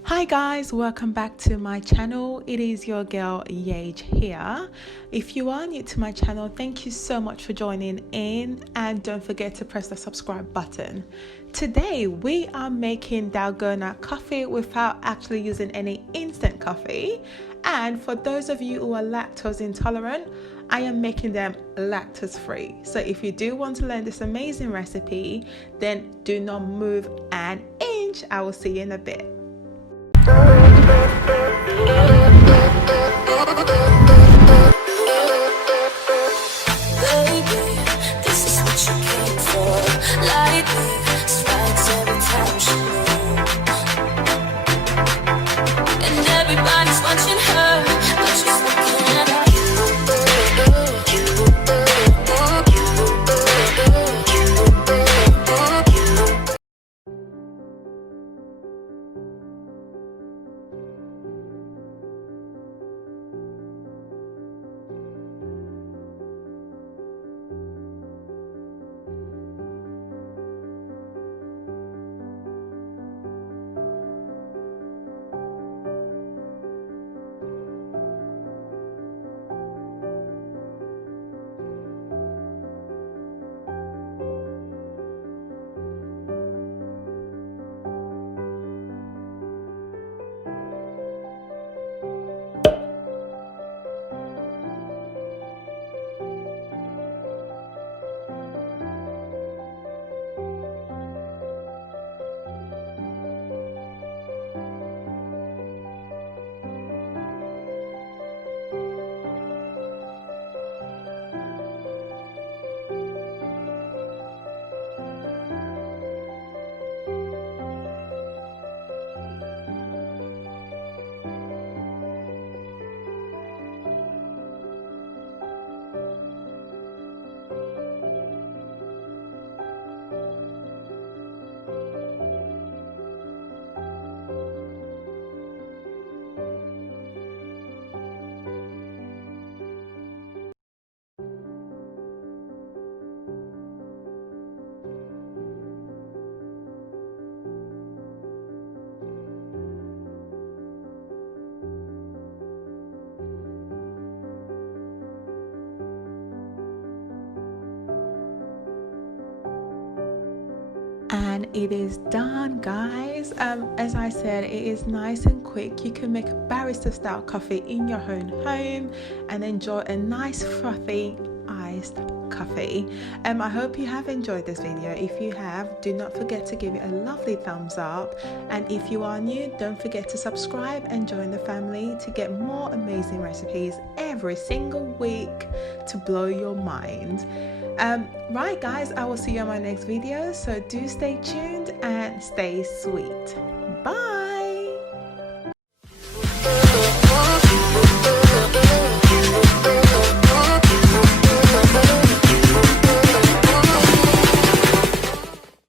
Hi guys, welcome back to my channel. It is your girl Yage here. If you are new to my channel, thank you so much for joining in, and don't forget to press the subscribe button. Today we are making Dalgona coffee without actually using any instant coffee, and for those of you who are lactose intolerant, I am making them lactose free. So if you do want to learn this amazing recipe, then do not move an inch. I will see you in a bit. And it is done, guys. As I said, it is nice and quick. You can make a barista style coffee in your own home and enjoy a nice frothy iced coffee. I hope you have enjoyed this video. If you have, do not forget to give it a lovely thumbs up, and if you are new, don't forget to subscribe and join the family to get more amazing recipes every single week to blow your mind. Right guys, I will see you on my next video, so do stay tuned and stay sweet. Bye.